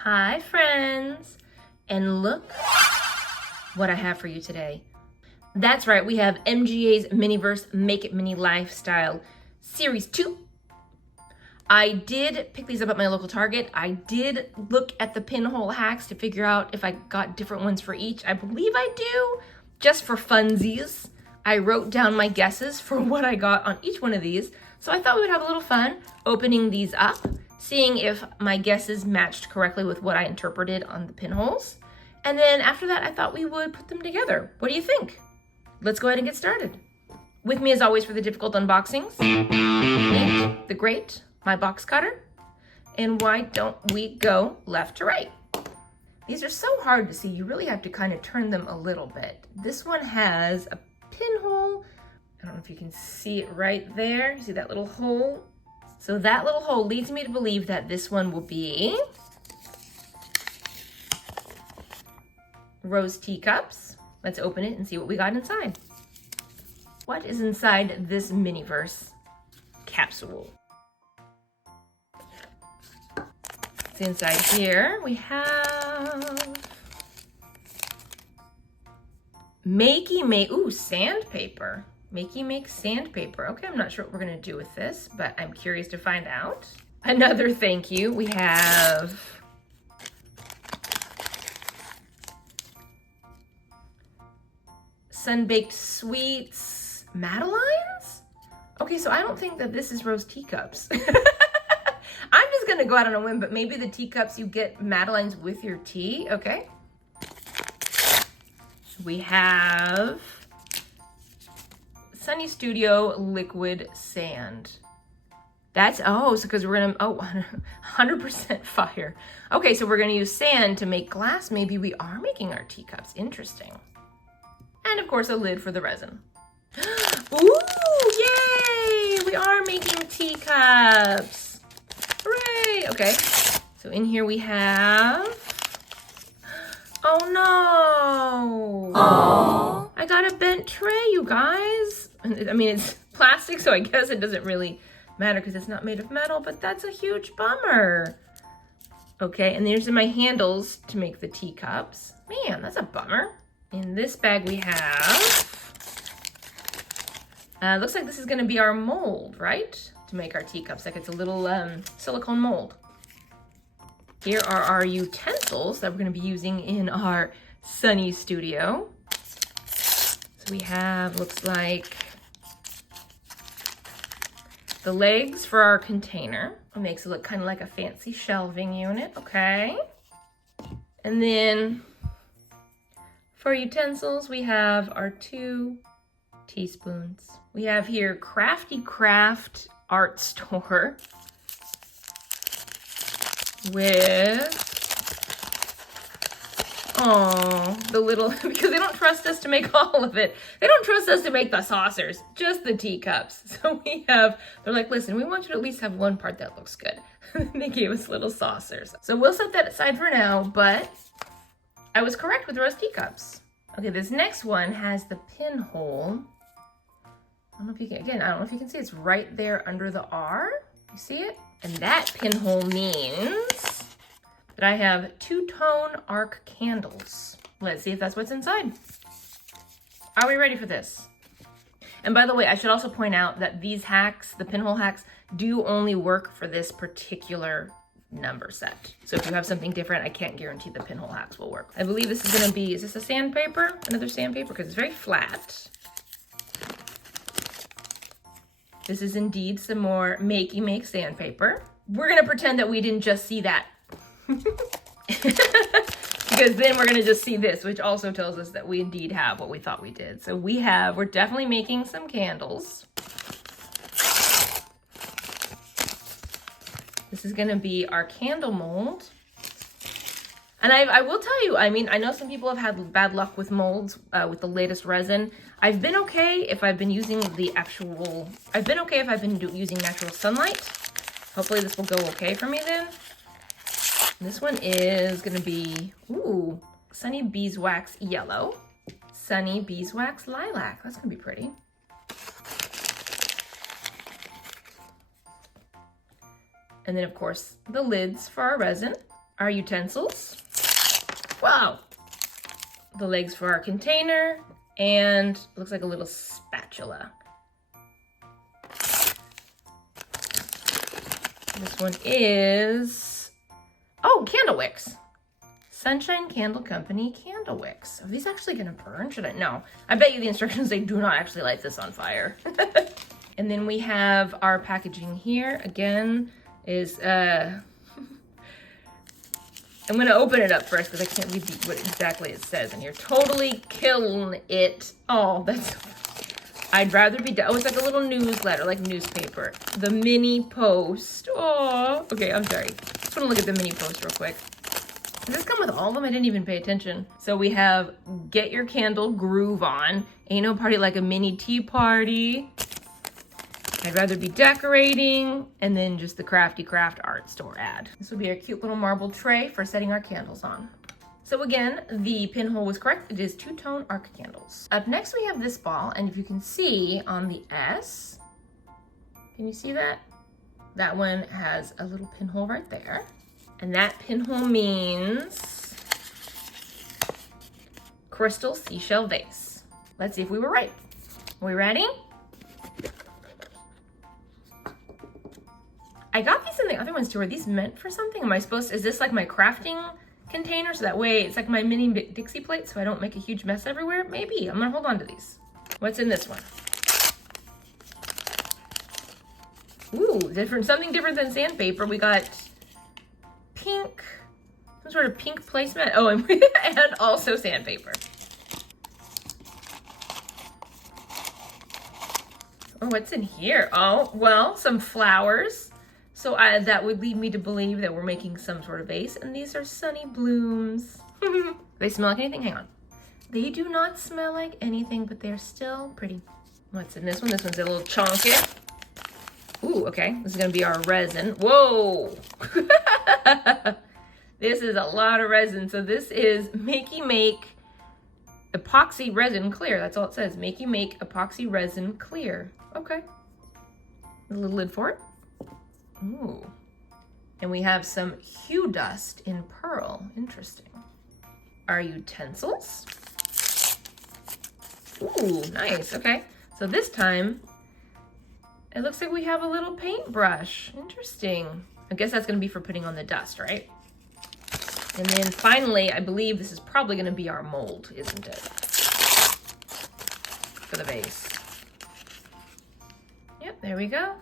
Hi friends, and look what I have for you today. That's right, we have MGA's Miniverse Make It Mini Lifestyle Series 2. I did pick these up at my local Target. I did look at the pinhole hacks to figure out if I got different ones for each. I believe I do, just for funsies. I wrote down my guesses for what I got on each one of these. So I thought we would have a little fun opening these up, seeing if my guesses matched correctly with what I interpreted on the pinholes. And then after that, I thought we would put them together. What do you think? Let's go ahead and get started. With me as always for the difficult unboxings, Nate, the great, my box cutter. And why don't we go left to right? These are so hard to see. You really have to kind of turn them a little bit. This one has a pinhole. I don't know if you can see it right there. See that little hole? So that little hole leads me to believe that this one will be rose teacups. Let's open it and see what we got inside. What is inside this Miniverse capsule? It's inside here. We have sandpaper. Make sandpaper. Okay, I'm not sure what we're gonna do with this, but I'm curious to find out. Another thank you. We have sun-baked sweets, Madeleines? Okay, so I don't think that this is rose teacups. I'm just gonna go out on a whim, but maybe the teacups you get Madeleines with your tea, okay? We have Sunny Studio liquid sand. That's, so because we're gonna, 100% fire. Okay, so we're gonna use sand to make glass. Maybe we are making our teacups. Interesting. And of course, a lid for the resin. Ooh, yay! We are making teacups. Hooray! Okay, so in here we have, oh no! Aww. I got a bent tray, you guys. I mean, it's plastic, so I guess it doesn't really matter because it's not made of metal, but that's a huge bummer. Okay, and these are my handles to make the teacups. Man, that's a bummer. In this bag we have, looks like this is gonna be our mold, right? To make our teacups, like it's a little silicone mold. Here are our utensils that we're gonna be using in our Sunny Studio. So we have, looks like, the legs for our container. It makes it look kind of like a fancy shelving unit, okay? And then for utensils, we have our 2 teaspoons. We have here Crafty Craft Art Store with, the little, because they don't trust us to make all of it. They don't trust us to make the saucers, just the teacups. So we have, they're like, listen, we want you to at least have one part that looks good. They gave us little saucers. So we'll set that aside for now, but I was correct with rose teacups. Okay, this next one has the pinhole. I don't know if you can, again, I don't know if you can see, it's right there under the R. You see it? And that pinhole means that I have 2-tone arc candles. Let's see if that's what's inside. Are we ready for this? And by the way, I should also point out that these hacks, the pinhole hacks, do only work for this particular number set. So if you have something different, I can't guarantee the pinhole hacks will work. I believe this is gonna be, is this a sandpaper? Another sandpaper, because it's very flat. This is indeed some more make sandpaper. We're gonna pretend that we didn't just see that. Because then we're gonna just see this, which also tells us that we indeed have what we thought we did. So we're definitely making some candles. This is gonna be our candle mold. And I will tell you, I mean, I know some people have had bad luck with molds with the latest resin. I've been okay if I've been using using natural sunlight. Hopefully this will go okay for me then. This one is gonna be, Sunny Beeswax Yellow, Sunny Beeswax Lilac. That's gonna be pretty. And then of course, the lids for our resin. our utensils. Wow. The legs for our container, and looks like a little spatula. This one is, oh, candle wicks. Sunshine Candle Company candle wicks. Are these actually gonna burn? Should I? No. I bet you the instructions, they do not actually light this on fire. And then we have our packaging here. Again, is, I'm gonna open it up first because I can't read what exactly it says in here. Totally killing it. Oh, that's, I'd rather be, oh, it's like a little newsletter, like newspaper. The mini post. Oh, okay, I'm sorry. Just wanna look at the mini post real quick. Does this come with all of them? I didn't even pay attention. So we have get your candle groove on. Ain't no party like a mini tea party. I'd rather be decorating. And then just the crafty craft art store ad. This will be our cute little marble tray for setting our candles on. So again, the pinhole was correct. It is two-tone arc candles. Up next we have this ball. And if you can see on the S, can you see that? That one has a little pinhole right there. And that pinhole means crystal seashell vase. Let's see if we were right. Are we ready? I got these in the other ones too. Are these meant for something? Am I supposed to, is this like my crafting container? So that way it's like my mini Dixie plate so I don't make a huge mess everywhere? Maybe. I'm gonna hold on to these. What's in this one? Ooh, something different than sandpaper. We got pink, some sort of pink placemat. Oh, and also sandpaper. Oh, what's in here? Oh, well, some flowers. So that would lead me to believe that we're making some sort of vase. And these are sunny blooms. They smell like anything? Hang on. They do not smell like anything, but they're still pretty. What's in this one? This one's a little chunky. Ooh, okay. This is gonna be our resin. Whoa! This is a lot of resin. So this is Makey Make Epoxy Resin Clear. That's all it says. Makey Make Epoxy Resin Clear. Okay. A little lid for it. Ooh. And we have some hue dust in pearl. Interesting. Our utensils. Ooh, nice. Okay. So this time, it looks like we have a little paintbrush. Interesting. I guess that's going to be for putting on the dust, right? And then finally, I believe this is probably going to be our mold, isn't it? For the vase. Yep, there we go.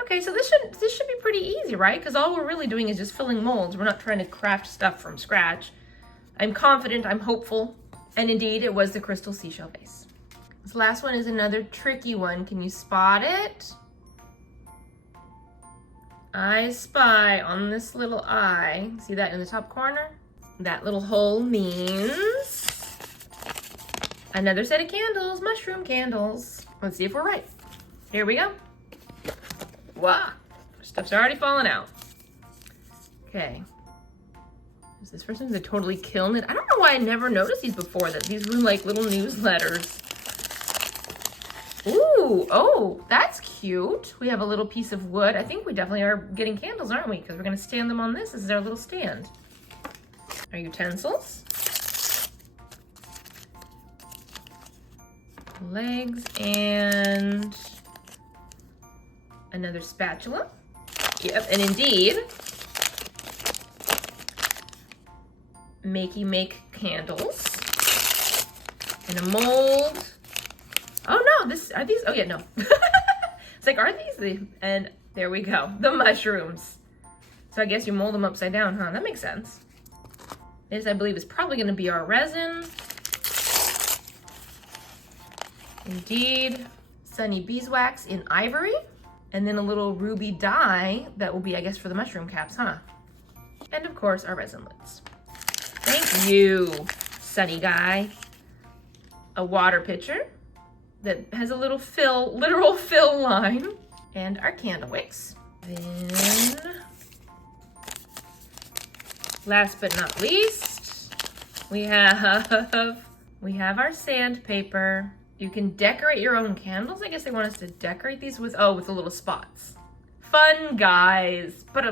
Okay, so this should be pretty easy, right? Because all we're really doing is just filling molds. We're not trying to craft stuff from scratch. I'm confident, I'm hopeful. And indeed, it was the crystal seashell vase. This last one is another tricky one. Can you spot it? I spy on this little eye. See that in the top corner? That little hole means another set of candles, mushroom candles. Let's see if we're right. Here we go. Wow, stuff's already falling out. Okay. Is this person's totally killing it? I don't know why I never noticed these before, that these were like little newsletters. Ooh, oh, that's cute. We have a little piece of wood. I think we definitely are getting candles, aren't we? Because we're gonna stand them on this. This is our little stand. Our utensils. Legs and another spatula. Yep, and indeed, Makey Make candles. And a mold. Oh no, are these, oh yeah, no. It's like, are these and there we go, the mushrooms. So I guess you mold them upside down, huh? That makes sense. This, I believe, is probably gonna be our resin. Indeed, sunny beeswax in ivory. And then a little ruby dye that will be, I guess, for the mushroom caps, huh? And of course, our resin lids. Thank you, sunny guy. A water pitcher that has a little literal fill line. And our candle wicks. Then, last but not least, we have our sandpaper. You can decorate your own candles. I guess they want us to decorate these with, oh, with the little spots. Fun, guys. But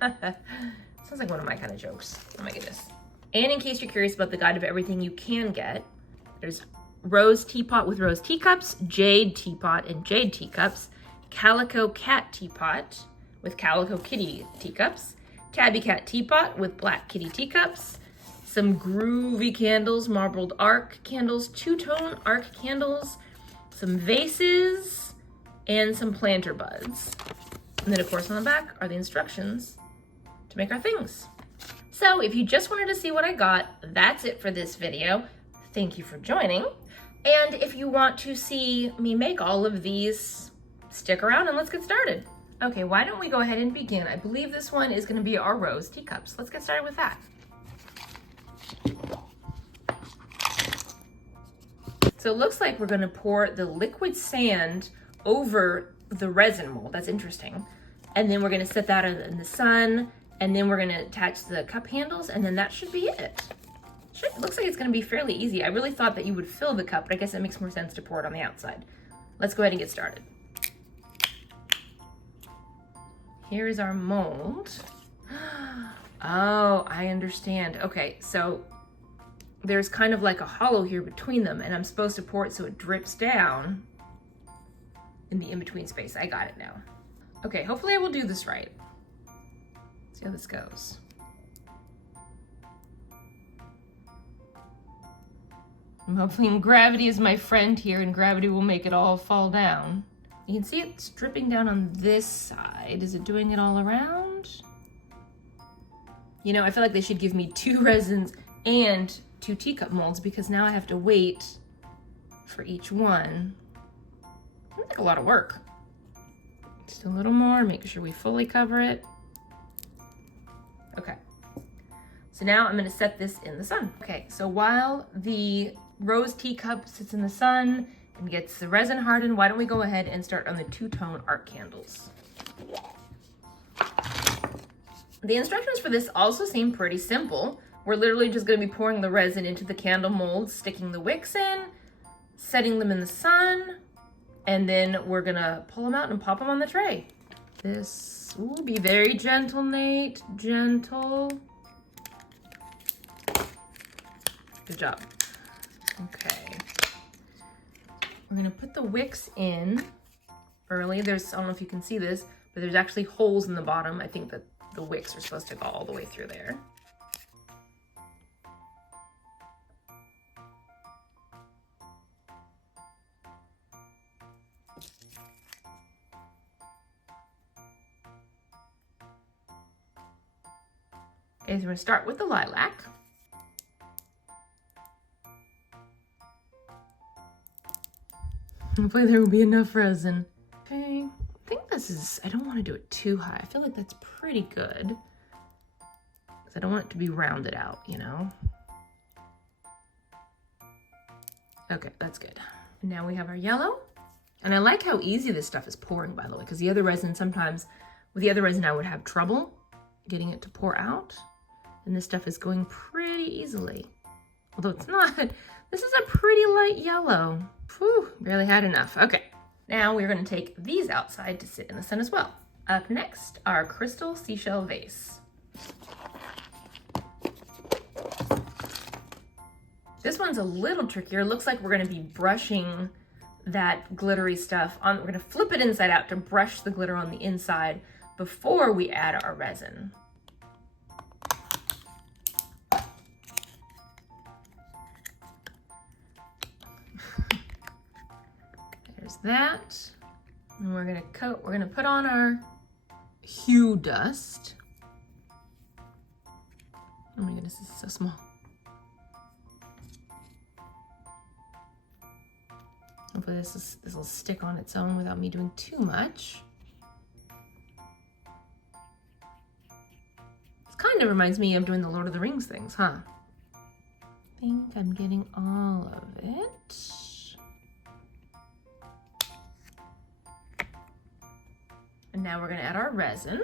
Sounds like one of my kind of jokes. Oh my goodness. And in case you're curious about the guide of everything you can get, there's rose teapot with rose teacups, jade teapot and jade teacups, calico cat teapot with calico kitty teacups, tabby cat teapot with black kitty teacups, some groovy candles, marbled arc candles, two-tone arc candles, some vases, and some planter buds. And then of course on the back are the instructions to make our things. So if you just wanted to see what I got, that's it for this video. Thank you for joining. And if you want to see me make all of these, stick around and let's get started. Okay, why don't we go ahead and begin? I believe this one is going to be our rose teacups. Let's get started with that. So it looks like we're going to pour the liquid sand over the resin mold. That's interesting. And then we're going to set that in the sun, and then we're going to attach the cup handles, and then that should be it. It looks like it's going to be fairly easy. I really thought that you would fill the cup, but I guess it makes more sense to pour it on the outside. Let's go ahead and get started. Here is our mold. Oh, I understand. Okay, so there's kind of like a hollow here between them, and I'm supposed to pour it so it drips down in the in-between space. I got it now. Okay, hopefully I will do this right. See how this goes. I'm hoping gravity is my friend here and gravity will make it all fall down. You can see it's dripping down on this side. Is it doing it all around? You know, I feel like they should give me 2 resins and 2 teacup molds because now I have to wait for each one. Seems like a lot of work. Just a little more, making sure we fully cover it. Okay. So now I'm gonna set this in the sun. Okay, so while the rose teacup sits in the sun and gets the resin hardened, why don't we go ahead and start on the two-tone arc candles. The instructions for this also seem pretty simple. We're literally just gonna be pouring the resin into the candle molds, sticking the wicks in, setting them in the sun, and then we're gonna pull them out and pop them on the tray. This, ooh, be very gentle, Nate, gentle. Good job. Okay. We're gonna put the wicks in early. I don't know if you can see this, but there's actually holes in the bottom. I think that the wicks are supposed to go all the way through there. Okay, so we're gonna start with the lilac. Hopefully there will be enough resin. Okay, I think this is, I don't want to do it too high. I feel like that's pretty good. Because I don't want it to be rounded out, you know? Okay, that's good. And now we have our yellow. And I like how easy this stuff is pouring, by the way, because the other resin, sometimes, with the other resin I would have trouble getting it to pour out. And this stuff is going pretty easily. Although it's not. This is a pretty light yellow. Whew, barely had enough. Okay, now we're gonna take these outside to sit in the sun as well. Up next, our crystal seashell vase. This one's a little trickier. It looks like we're gonna be brushing that glittery stuff on. We're gonna flip it inside out to brush the glitter on the inside before we add our resin. There's that. And we're gonna put on our hue dust. Oh my goodness, this is so small. Hopefully this will stick on its own without me doing too much. This kind of reminds me of doing the Lord of the Rings things, huh? I think I'm getting all of it. And now we're gonna add our resin.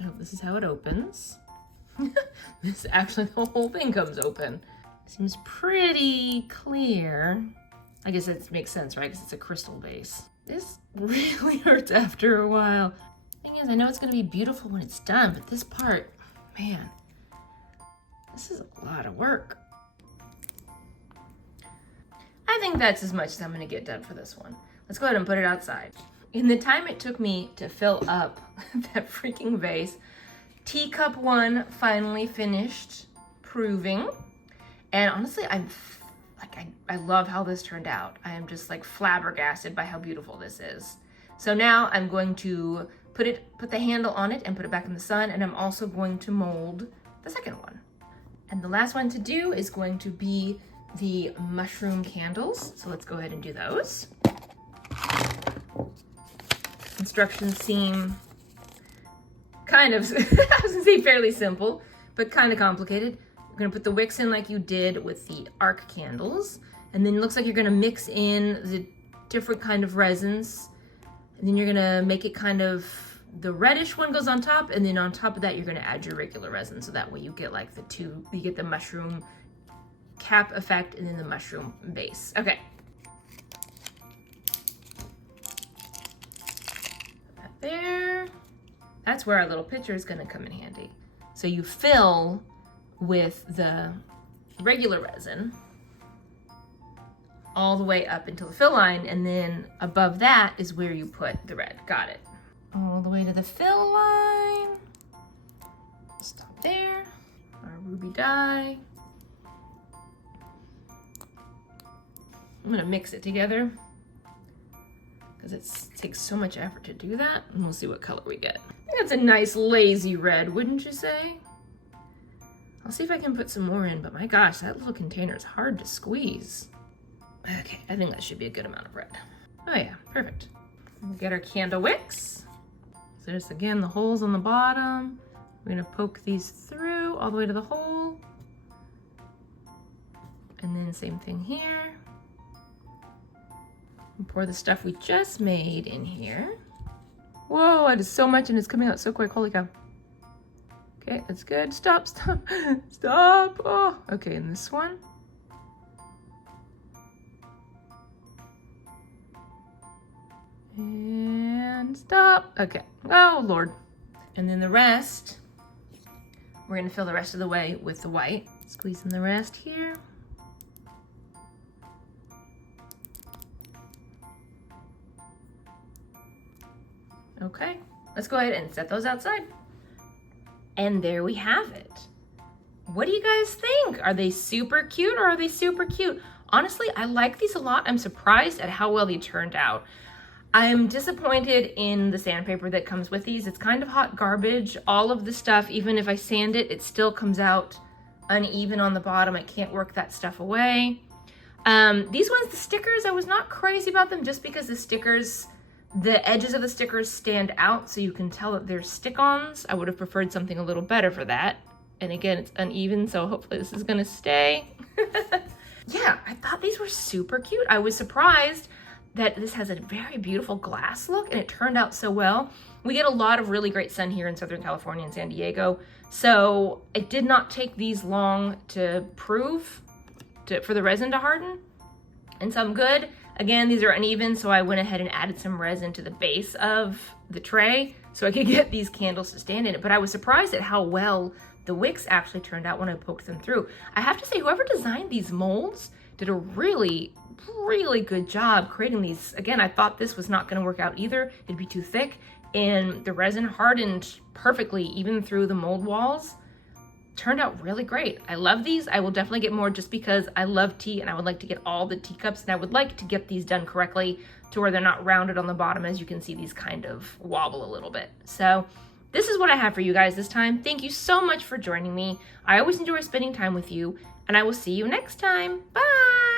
I hope this is how it opens. This actually, the whole thing comes open. Seems pretty clear. I guess that makes sense, right? Because it's a crystal base. This really hurts after a while. Thing is, I know it's gonna be beautiful when it's done, but this part, man, this is a lot of work. I think that's as much as I'm gonna get done for this one. Let's go ahead and put it outside. In the time it took me to fill up that freaking vase, teacup 1 finally finished proving. And honestly, I love how this turned out. I am just like flabbergasted by how beautiful this is. So now I'm going to put the handle on it and put it back in the sun, and I'm also going to mold the second one. And the last one to do is going to be the mushroom candles. So let's go ahead and do those. Instructions seem kind of, I was gonna say fairly simple, but kind of complicated. You're gonna put the wicks in like you did with the arc candles, and then it looks like you're gonna mix in the different kind of resins, and then you're gonna make it kind of, the reddish one goes on top, and then on top of that you're gonna add your regular resin, so that way you get like you get the mushroom cap effect and then the mushroom base. Okay. Put that there. That's where our little pitcher is gonna come in handy. So you fill with the regular resin all the way up until the fill line, and then above that is where you put the red. Got it. All the way to the fill line. Stop there. Our ruby dye. I'm gonna mix it together because it takes so much effort to do that, and we'll see what color we get. I think that's a nice lazy red, wouldn't you say? I'll see if I can put some more in, but my gosh, that little container is hard to squeeze. Okay, I think that should be a good amount of red. Oh yeah, perfect. We'll get our candle wicks. So there's again the holes on the bottom. We're gonna poke these through all the way to the hole. And then same thing here. And pour the stuff we just made in here. Whoa, it is so much and it's coming out so quick, holy cow. Okay, that's good. Stop, stop, stop. Oh, okay, and this one. And stop. Okay, oh Lord. And then the rest, we're gonna fill the rest of the way with the white. Squeeze in the rest here. Okay, let's go ahead and set those outside. And there we have it. What do you guys think? Are they super cute or are they super cute? Honestly, I like these a lot. I'm surprised at how well they turned out. I'm disappointed in the sandpaper that comes with these. It's kind of hot garbage. All of the stuff, even if I sand it, it still comes out uneven on the bottom. I can't work that stuff away. These ones, the stickers, I was not crazy about them just because the edges of the stickers stand out so you can tell that they're stick-ons. I would have preferred something a little better for that. And again, it's uneven, so hopefully this is gonna stay. Yeah, I thought these were super cute. I was surprised that this has a very beautiful glass look and it turned out so well. We get a lot of really great sun here in Southern California and San Diego, so it did not take these long to prove for the resin to harden. And so I'm good. Again, these are uneven, so I went ahead and added some resin to the base of the tray so I could get these candles to stand in it. But I was surprised at how well the wicks actually turned out when I poked them through. I have to say, whoever designed these molds did a really, really good job creating these. Again, I thought this was not gonna work out either. It'd be too thick, and the resin hardened perfectly even through the mold walls. Turned out really great. I love these. I will definitely get more just because I love tea and I would like to get all the teacups, and I would like to get these done correctly to where they're not rounded on the bottom. As you can see, these kind of wobble a little bit. So this is what I have for you guys this time. Thank you so much for joining me. I always enjoy spending time with you, and I will see you next time. Bye.